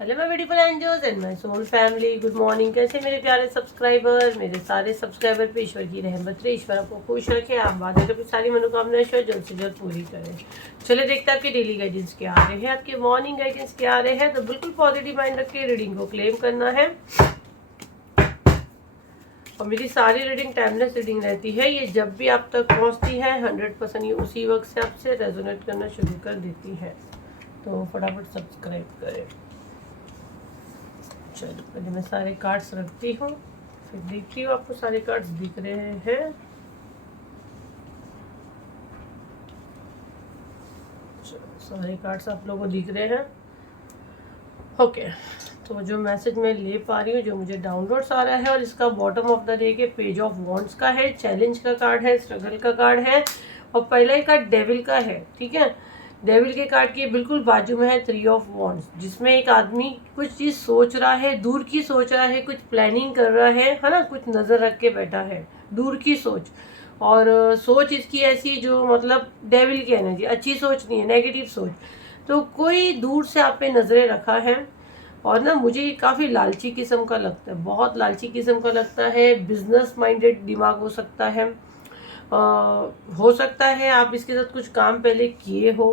Hello my beautiful angels and my soul family, good morning. कैसे मेरे प्यारे subscriber, मेरे सारे सब्सक्राइबर पे ईश्वर की रहमत रहे, ईश्वर आपको खुश रखे, आप बातें कभी सारी मनोकामनाएं ईश्वर जल्द से जल्द पूरी करें। चले देखते हैं आपके डेली गाइडेंस क्या आ रहे हैं, आपके मॉर्निंग गाइडेंस क्या आ रहे हैं। तो बिल्कुल पॉजिटिव माइंड रख के रीडिंग को क्लेम करना है। और मेरी सारी रीडिंग टाइमलेस रीडिंग रहती है, ये जब भी आप तक पहुंचती है 100% ये उसी वक्त से आपसे रेजोनेट करना शुरू कर देती है। तो फटाफट सब्सक्राइब करें। चलो पहले मैं सारे कार्ड्स रखती हूँ, फिर देखती हूँ आपको सारे कार्ड्स दिख रहे हैं। सारे कार्ड्स आप लोगों को दिख रहे हैं। ओके, तो जो मैसेज मैं ले पा रही हूँ, जो मुझे डाउनलोड्स आ रहा है, और इसका बॉटम ऑफ द डे के पेज ऑफ वॉन्ड्स का है, चैलेंज का कार्ड है, स्ट्रगल का कार्ड है, और पहला ही कार्ड डेविल का है। ठीक है, डेविल के कार्ड के बिल्कुल बाजू में है 3 ऑफ वॉन्ड्स, जिसमें एक आदमी कुछ चीज़ सोच रहा है, दूर की सोच रहा है, कुछ प्लानिंग कर रहा है ना, कुछ नज़र रख के बैठा है, दूर की सोच। और सोच इसकी ऐसी जो मतलब डेविल की एनर्जी, अच्छी सोच नहीं है, नेगेटिव सोच। तो कोई दूर से आप पे नज़रें रखा है, और ना मुझे काफ़ी लालची किस्म का लगता है, बहुत लालची किस्म का लगता है। बिजनेस माइंडेड दिमाग हो सकता है। हो सकता है आप इसके साथ कुछ काम पहले किए हो,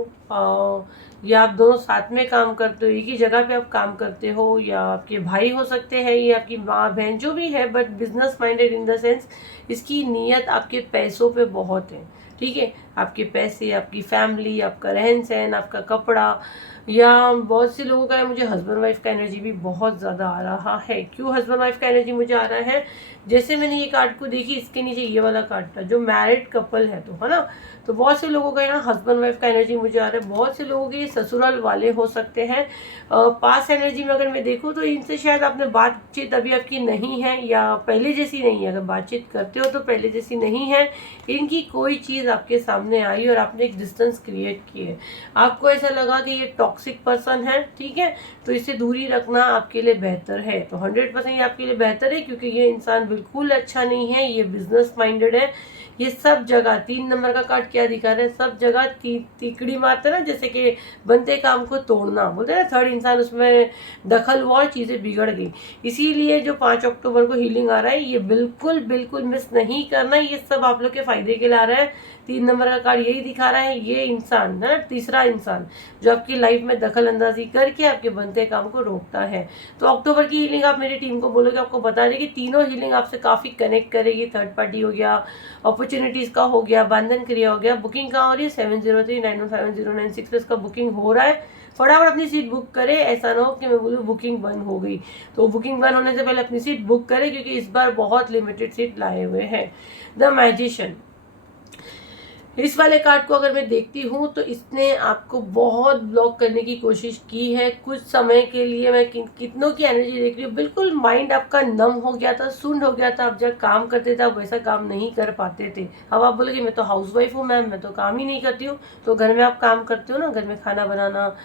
या आप दोनों साथ में काम करते हो, एक ही जगह पे आप काम करते हो, या आपके भाई हो सकते हैं, या आपकी माँ बहन, जो भी है, but business minded in the sense इसकी नीयत आपके पैसों पे बहुत है। ठीक है, आपके पैसे, आपकी फैमिली, आपका रहन सहन, आपका कपड़ा, या बहुत से लोगों का है। मुझे हस्बैंड वाइफ का एनर्जी भी बहुत ज़्यादा आ रहा है। क्यों हस्बैंड वाइफ का एनर्जी मुझे आ रहा है? जैसे मैंने ये कार्ड को देखी, इसके नीचे ये वाला कार्ड था, जो मैरिड कपल है, तो है ना, तो बहुत से लोगों का यहाँ हस्बैंड वाइफ का एनर्जी मुझे आ रहा है। बहुत से लोगों के ससुराल वाले हो सकते हैं। पास एनर्जी में अगर मैं देखूँ तो इनसे शायद आपने बातचीत अभी आपकी नहीं है, या पहले जैसी नहीं है। अगर बातचीत करते हो तो पहले जैसी नहीं है। इनकी कोई चीज़ आपके सामने आई और आपने एक डिस्टेंस क्रिएट किए, आपको ऐसा लगा कि ये टॉक्सिक पर्सन है। ठीक है, तो इससे दूरी रखना आपके लिए बेहतर है। तो 100% ये आपके लिए बेहतर है, क्योंकि ये इंसान बिल्कुल अच्छा नहीं है, ये बिजनेस माइंडेड है। ये सब जगह 3 नंबर का कार्ड क्या दिखा रहा है, सब जगह तीकड़ी मारते ना, जैसे कि बनते काम को तोड़ना बोलते हैं ना, थर्ड इंसान उसमें दखल हुआ और चीज़ें बिगड़ गई। इसीलिए जो 5 अक्टूबर को हीलिंग आ रहा है, ये बिल्कुल बिल्कुल मिस नहीं करना। ये सब आप लोग के फायदे के लिए आ रहा है। 3 नंबर का कार्ड यही दिखा रहा है, ये इंसान है, तीसरा इंसान, जो आपकी लाइफ में दखल अंदाजी करके आपके बनते काम को रोकता है। तो अक्टूबर की हीलिंग आप मेरी टीम को बोलोगे, आपको बता देगी, तीनों हीलिंग आपसे काफ़ी कनेक्ट करेगी। थर्ड पार्टी हो गया, अपॉर्चुनिटीज़ का हो गया, बंधन क्रिया हो गया। बुकिंग कहाँ हो रही है? 7039157096 पे इसका बुकिंग हो रहा है। फटाफट अपनी सीट बुक करें, ऐसा ना हो कि मैं बोलूँ बुकिंग बंद हो गई। तो बुकिंग बंद होने से पहले अपनी सीट बुक करें, क्योंकि इस बार बहुत लिमिटेड सीट लाए हुए हैं। द मैजिशियन, इस वाले कार्ड को अगर मैं देखती हूँ तो इसने आपको बहुत ब्लॉक करने की कोशिश की है कुछ समय के लिए। मैं कितनों की एनर्जी देख रही हूँ, बिल्कुल माइंड आपका नम हो गया था, सुन्न हो गया था। आप जब काम करते थे आप वैसा काम नहीं कर पाते थे। अब आप बोलोगे मैं तो हाउस वाइफ हूँ मैम, मैं तो काम ही नहीं करती हूँ। तो घर में आप काम करते हो ना, घर में खाना बनाना,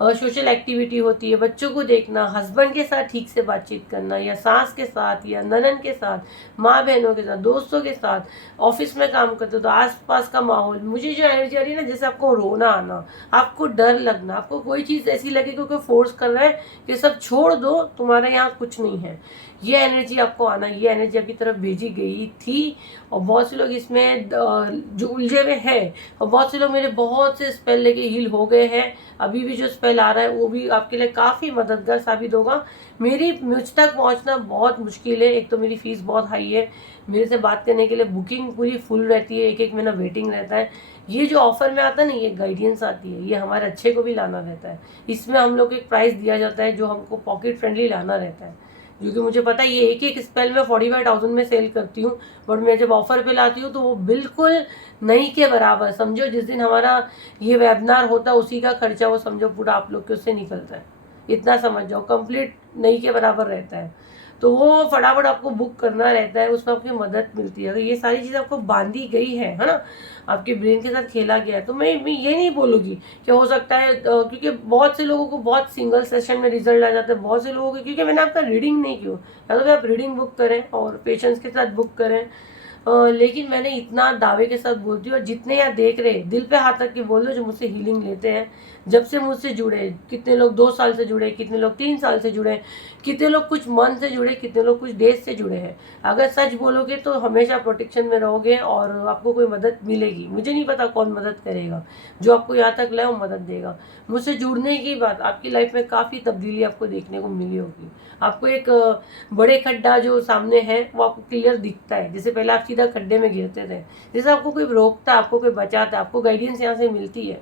सोशल एक्टिविटी होती है, बच्चों को देखना, हस्बैंड के साथ ठीक से बातचीत करना, या सास के साथ, या ननन के साथ, माँ बहनों के साथ, दोस्तों के साथ, ऑफिस में काम करते हो तो आसपास का माहौल। मुझे जो एनर्जी आ रही है ना, जैसे आपको रोना आना, आपको डर लगना, आपको कोई चीज़ ऐसी लगे कि कोई फोर्स कर रहा है कि सब छोड़ दो, तुम्हारे यहाँ कुछ नहीं है, ये एनर्जी आपको आना, ये एनर्जी आपकी तरफ भेजी गई थी। और बहुत से लोग इसमें जो उलझे हुए हैं, और बहुत से लोग मेरे बहुत से स्पेल लेके हील हो गए हैं। अभी भी जो स्पेल आ रहा है वो भी आपके लिए काफ़ी मददगार साबित होगा। मेरी मुझ तक पहुंचना बहुत मुश्किल है, एक तो मेरी फीस बहुत हाई है, मेरे से बात करने के लिए बुकिंग पूरी फुल रहती है, एक एक महीना वेटिंग रहता है। ये जो ऑफर में आता है ना, ये गाइडेंस आती है, ये हमारे अच्छे को भी लाना रहता है। इसमें हम लोग को एक प्राइस दिया जाता है जो हमको पॉकेट फ्रेंडली लाना रहता है, क्योंकि मुझे पता है ये एक एक स्पेल में 45,000 में सेल करती हूँ, बट मैं जब ऑफर पे लाती हूँ तो वो बिल्कुल नहीं के बराबर। समझो जिस दिन हमारा ये वेबिनार होता है उसी का खर्चा वो समझो पूरा आप लोग के उससे निकलता है, इतना समझ जाओ, कंप्लीट नहीं के बराबर रहता है। तो वो फटाफट आपको बुक करना रहता है, उसमें आपकी मदद मिलती है। अगर ये सारी चीज़ आपको बांधी गई है ना, आपके ब्रेन के साथ खेला गया है, तो मैं ये नहीं बोलूँगी कि हो सकता है, क्योंकि बहुत से लोगों को बहुत सिंगल सेशन में रिजल्ट आ जाता है, बहुत से लोगों को, क्योंकि मैंने आपका रीडिंग नहीं किया, या तो आप रीडिंग बुक करें और पेशेंस के साथ बुक करें। लेकिन मैंने इतना दावे के साथ बोलती हूँ, और जितने यहाँ देख रहे दिल पे हाथ रख के बोल दो जो मुझसे हीलिंग लेते हैं, जब से मुझसे जुड़े, कितने लोग 2 साल से जुड़े, कितने लोग 3 साल से जुड़े, कितने लोग कुछ मंथ से जुड़े, कितने लोग कुछ डेज से जुड़े हैं। अगर सच बोलोगे तो हमेशा प्रोटेक्शन में रहोगे और आपको कोई मदद मिलेगी। मुझे नहीं पता कौन मदद करेगा, जो आपको यहाँ तक लाए वो मदद देगा। मुझसे जुड़ने की बात, आपकी लाइफ में काफ़ी तब्दीली आपको देखने को मिली होगी। आपको एक बड़े खड्डा जो सामने है वो आपको क्लियर दिखता है। जैसे पहले आप सीधा खड्डे में गिरते थे, जैसे आपको कोई रोकता, आपको कोई बचाता, आपको गाइडेंस यहाँ से मिलती है।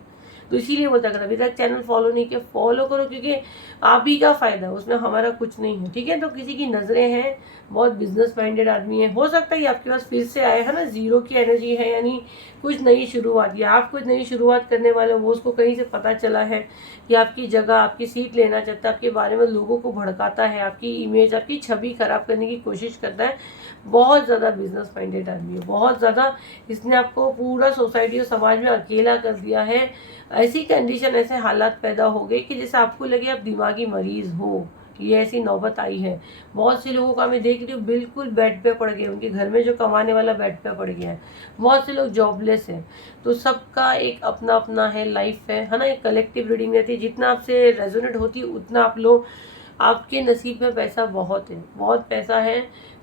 तो इसीलिए बोलता अगर अभी तक चैनल फॉलो नहीं किया फॉलो करो, क्योंकि आप ही का फ़ायदा है, उसमें हमारा कुछ नहीं है, ठीक है। तो किसी की नज़रें हैं, बहुत बिजनेस माइंडेड आदमी है, हो सकता है आपके पास फिर से आए, है ना, जीरो की एनर्जी है, यानी कुछ नई शुरुआत, या आप कुछ नई शुरुआत करने वाले हो, वो उसको कहीं से पता चला है कि आपकी जगह, आपकी सीट लेना चाहता है, आपके बारे में लोगों को भड़काता है, आपकी इमेज, आपकी छवि खराब करने की कोशिश करता है। बहुत ज़्यादा बिजनेस माइंडेड आदमी है, बहुत ज़्यादा। इसने आपको पूरा सोसाइटी और समाज में अकेला कर दिया है। ऐसी कंडीशन, ऐसे हालात पैदा हो गए कि जैसे आपको लगे आप दिमागी मरीज हो, ये ऐसी नौबत आई है। बहुत से लोगों का मैं देख रही हूँ बिल्कुल बेड पे पड़ गए, उनके घर में जो कमाने वाला बेड पे पड़ गया है। बहुत से लोग जॉबलेस हैं। तो सबका एक अपना अपना है, लाइफ है ना। एक कलेक्टिव रीडिंग रहती है, जितना आपसे रेजोनेट होती है उतना आप लोग, आपके नसीब में पैसा बहुत है, बहुत पैसा है।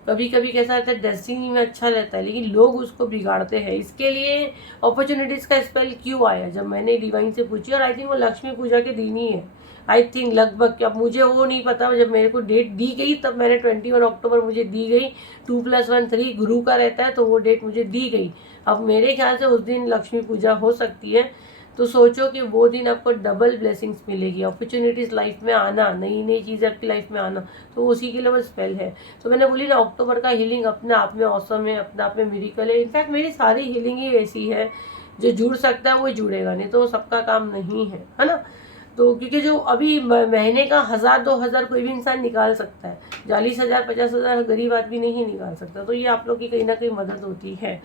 कभी कभी कैसा रहता है, डेस्टिनी में अच्छा रहता है, लेकिन लोग उसको बिगाड़ते हैं। इसके लिए अपॉर्चुनिटीज़ का स्पेल क्यों आया, जब मैंने डिवाइन से पूछी, और आई थिंक वो लक्ष्मी पूजा के दिन ही है, आई थिंक लगभग। क्या मुझे वो नहीं पता, जब मेरे को डेट दी गई तब मैंने 21 अक्टूबर मुझे दी गई। 2+1 3 गुरु का रहता है, तो वो डेट मुझे दी गई। अब मेरे ख्याल से उस दिन लक्ष्मी पूजा हो सकती है। तो सोचो कि वो दिन आपको डबल ब्लेसिंग्स मिलेगी, अपॉर्चुनिटीज़ लाइफ में आना, नई नई चीज़ें आपकी लाइफ में आना, तो उसी के लिए वो स्पेल है। तो मैंने बोली ना, अक्टूबर का हीलिंग अपने आप में ऑसम है, अपने आप में मिरेकल है। इनफैक्ट मेरी सारी हीलिंग ही ऐसी है, जो जुड़ सकता है वो जुड़ेगा, नहीं तो सबका काम नहीं है ना। तो क्योंकि जो अभी महीने का 1000-2000 कोई भी इंसान निकाल सकता है, 40,000 50,000 गरीब आदमी नहीं निकाल सकता। तो ये आप लोग की कहीं ना कहीं मदद होती है।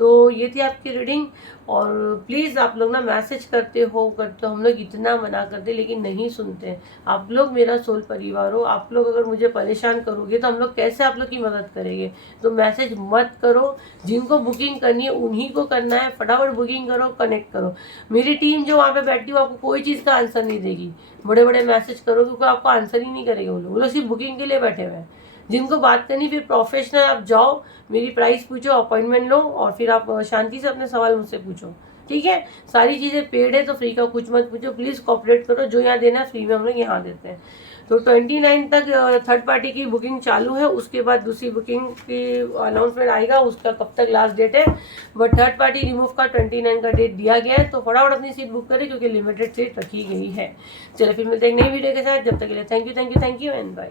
तो ये थी आपकी रीडिंग। और प्लीज़ आप लोग ना मैसेज करते हो, हम लोग इतना मना करते लेकिन नहीं सुनते। आप लोग मेरा सोल परिवार हो, आप लोग अगर मुझे परेशान करोगे तो हम लोग कैसे आप लोग की मदद करेंगे। तो मैसेज मत करो, जिनको बुकिंग करनी है उन्हीं को करना है, फटाफट बुकिंग करो, कनेक्ट करो। मेरी टीम जो वहाँ पे बैठी हो आपको कोई चीज़ का आंसर नहीं देगी। बड़े बड़े मैसेज करो, क्योंकि आपको आंसर ही नहीं करेंगे वो लोग सिर्फ बुकिंग के लिए बैठे हुए हैं। जिनको बात करनी फिर प्रोफेशनल, आप जाओ, मेरी प्राइस पूछो, अपॉइंटमेंट लो, और फिर आप शांति से अपने सवाल मुझसे पूछो, ठीक है। सारी चीज़ें पेड है, तो फ्री का कुछ मत पूछो, प्लीज़ कॉपरेट करो। जो यहाँ देना है फ्री में हम लोग यहाँ देते हैं। तो 29 तक थर्ड पार्टी की बुकिंग चालू है, उसके बाद दूसरी बुकिंग की अनाउंसमेंट आएगा, उसका कब तक लास्ट डेट है। बट थर्ड पार्टी रिमूव का 29 का डेट दिया गया है, तो फटाफट अपनी सीट बुक करें, क्योंकि लिमिटेड सीट रखी गई है। चलो फिर मिलते हैं एक नई वीडियो के साथ, जब तक के लिए थैंक यू एंड बाय।